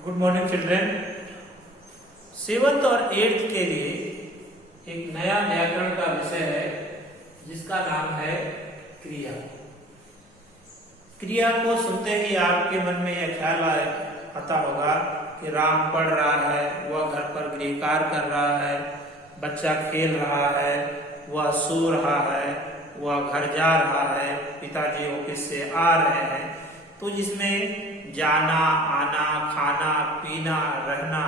Good morning children. Seventh और eighth के लिए एक नया व्याकरण का विषय है जिसका नाम है क्रिया। क्रिया को सुनते ही आपके मन में यह ख्याल आता होगा कि राम पढ़ रहा है, वह घर पर गृह कार्य कर रहा है, बच्चा खेल रहा है, वह सो रहा है, वह घर जा रहा है, पिताजी ऑफिस से आ रहे हैं। तो जिसमें जाना, आना, खाना, पीना, रहना,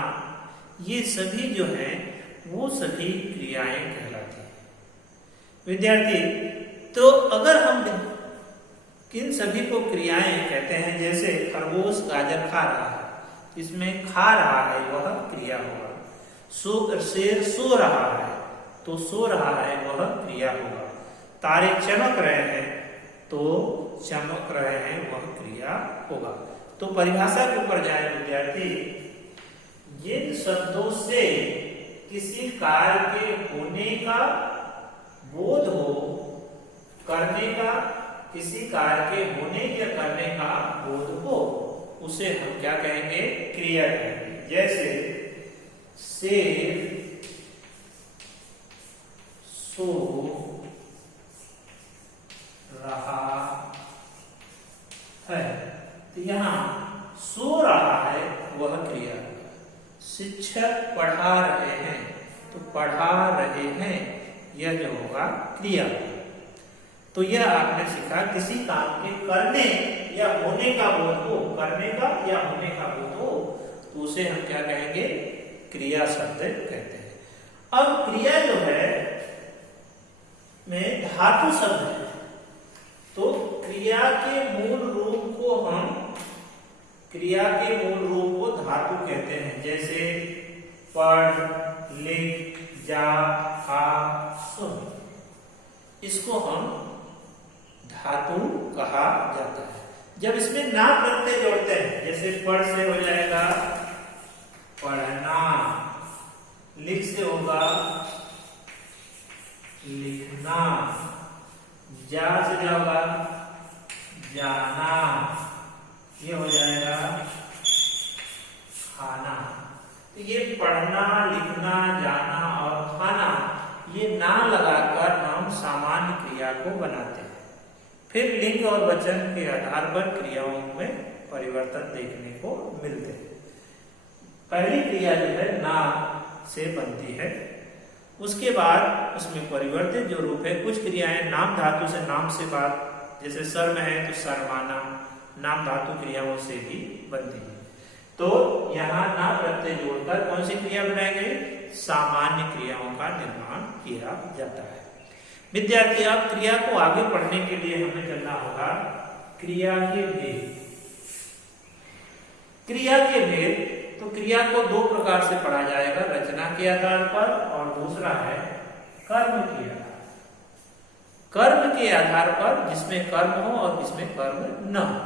ये सभी जो है वो सभी क्रियाएं कहलाती हैं। विद्यार्थी, तो अगर हम किन सभी को क्रियाएं कहते हैं, जैसे खरगोश गाजर खा रहा है, इसमें खा रहा है वह क्रिया होगा। शेर सो रहा है तो सो रहा है वह क्रिया होगा। तारे चमक रहे हैं तो चमक रहे हैं वह क्रिया होगा। तो परिभाषा के ऊपर जाए विद्यार्थी, जिन शब्दों से किसी कार्य के होने का बोध हो, करने का, किसी कार्य के होने या करने का बोध हो, उसे हम क्या कहेंगे? क्रिया कहेंगे। जैसे शेर सो रहा है, तो यहां सो रहा है वह क्रिया। शिक्षक पढ़ा रहे हैं तो पढ़ा रहे हैं यह जो होगा क्रिया। तो यह आपने सीखा, किसी काम के करने या होने का बोध हो, करने का या होने का बोध हो, तो उसे हम क्या कहेंगे? क्रिया शब्द कहते हैं। अब क्रिया जो है में धातु शब्द है, तो क्रिया के मूल रूप को धातु कहते हैं। जैसे पढ़, लिख, जा, खा, सुन, इसको हम धातु कहा जाता है। जब इसमें ना प्रत्यय जोड़ते हैं, जैसे पढ़ से हो जाएगा पढ़ना, लिख से होगा लिखना, जा से क्या होगा? जाना, ये हो जाएगा खाना। तो ये पढ़ना, लिखना, जाना और खाना, ये ना लगाकर हम सामान्य क्रिया को बनाते हैं। फिर लिंग और वचन के आधार पर क्रियाओं में परिवर्तन देखने को मिलते हैं। पहली क्रिया जो है ना से बनती है, उसके बाद उसमें परिवर्तित जो रूप है, कुछ क्रियाएं नाम धातु से, नाम से बात, जैसे सर्व है तो सर्वमाना, नाम धातु क्रियाओं से भी बनती है। तो यहाँ ना प्रत्यय जोड़कर कौन सी क्रिया बनाई गई? सामान्य क्रियाओं का निर्माण किया जाता है। विद्यार्थी, अब क्रिया को आगे पढ़ने के लिए हमें चलना होगा क्रिया के भेद। क्रिया के भेद, तो क्रिया को दो प्रकार से पढ़ा जाएगा, रचना के आधार पर और दूसरा है कर्म के आधार। कर्म के आधार पर, जिसमें कर्म हो और जिसमें कर्म न हो।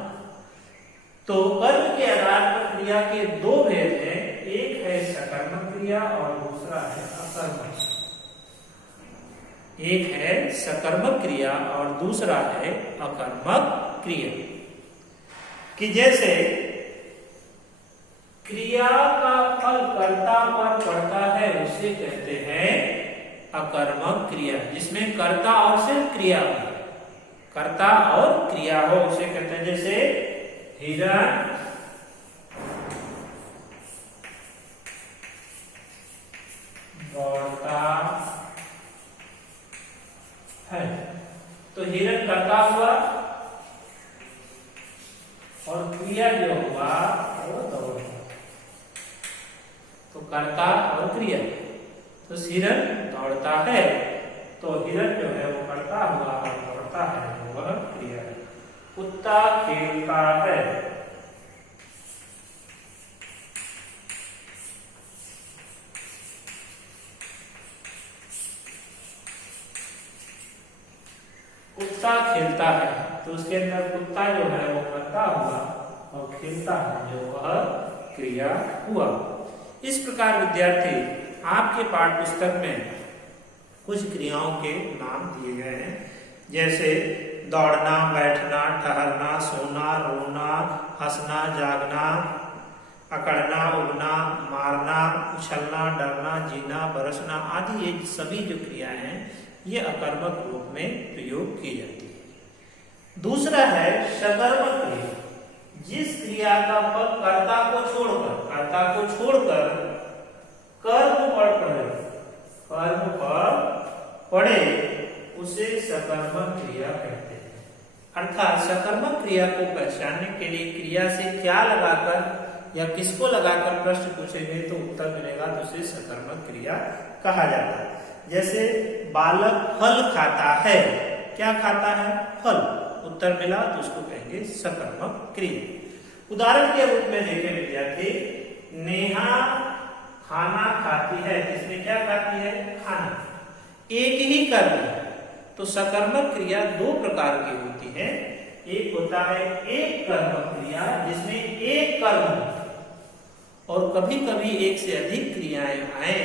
तो कर्म के आधार पर क्रिया के दो भेद हैं, एक है सकर्मक क्रिया और दूसरा है अकर्मक। एक है सकर्मक क्रिया और दूसरा है अकर्मक क्रिया। कि जैसे क्रिया का फल कर्ता पर पड़ता है, उसे कहते हैं अकर्मक क्रिया। जिसमें कर्ता और सिर्फ क्रिया हो, कर्ता और क्रिया हो, उसे कहते हैं। जैसे हिरण दौड़ता है, तो हिरण कर्ता हुआ और क्रिया जो हुआ वो दौड़। तो कर्ता और क्रिया, तो हिरण दौड़ता है, तो हिरण जो है वो कर्ता हुआ और दौड़ता है वह क्रिया है। कुत्ता खेलता है, कुत्ता खेलता है, तो उसके अंदर कुत्ता जो है वो कर्ता हुआ और खेलता है जो वह क्रिया हुआ। इस प्रकार विद्यार्थी, आपके पाठ्य पुस्तक में कुछ क्रियाओं के नाम दिए गए हैं, जैसे दौड़ना, बैठना, ठहरना, सोना, रोना, हंसना, जागना, अकड़ना, उड़ना, मारना, उछलना, डरना, जीना, बरसना आदि ये सभी जो क्रियाएं हैं ये अकर्मक रूप में प्रयोग की जाती है। दूसरा है सकर्मक क्रिया। जिस क्रिया का फल कर्ता को छोड़कर कर्म पर पड़े उसे सकर्मक क्रिया कहते हैं। अर्थात सकर्मक क्रिया को पहचानने के लिए क्रिया से क्या लगाकर या किसको लगाकर प्रश्न पूछेंगे तो उत्तर मिलेगा तो उसे सकर्मक क्रिया कहा जाता है। जैसे बालक फल खाता है, क्या खाता है? फल। उत्तर मिला तो उसको कहेंगे सकर्मक क्रिया। उदाहरण के रूप में देखें विद्यार्थी, नेहा खाना खाती है। इसमें क्या खाती है? खाना। एक ही कर्म है तो सकर्मक क्रिया दो प्रकार की होती है। एक होता है एक कर्मक क्रिया जिसमें एक कर्म है और कभी कभी एक से अधिक क्रियाएं आए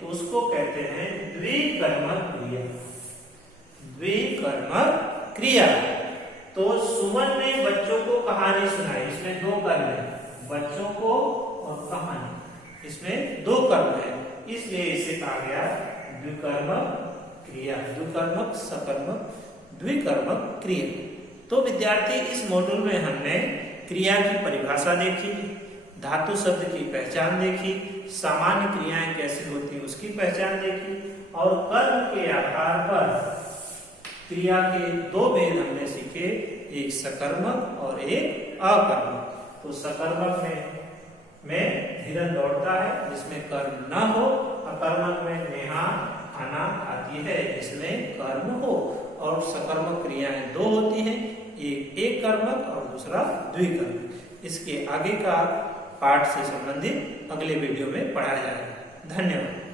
तो उसको कहते हैं द्विकर्मक क्रिया। द्विकर्मक क्रिया। तो सुमन ने बच्चों को कहानी सुनाई, इसमें दो कर्म है, बच्चों को और कहानी, इसमें दो कर्म है, इसलिए इसे कहा गया द्विकर्मक क्रिया। द्विकर्मक, सकर्मक, द्विकर्मक क्रिया। तो विद्यार्थी इस मॉड्यूल में हमने क्रिया की परिभाषा देखी, धातु शब्द की पहचान देखी, सामान्य क्रियाएं कैसी होती है उसकी पहचान देखी और कर्म के आधार पर क्रिया के दो भेद हमने सीखे, एक सकर्मक और एक अकर्मक। तो सकर्मक में हिरन दौड़ता है जिसमें कर्म न हो, अकर्मक में नेहा खाना खाती है जिसमें कर्म हो। और सकर्मक क्रियाएं दो होती हैं, एक कर्मक और दूसरा द्विकर्मक। इसके आगे का पाठ से संबंधित अगले वीडियो में पढ़ाया जाएगा। धन्यवाद।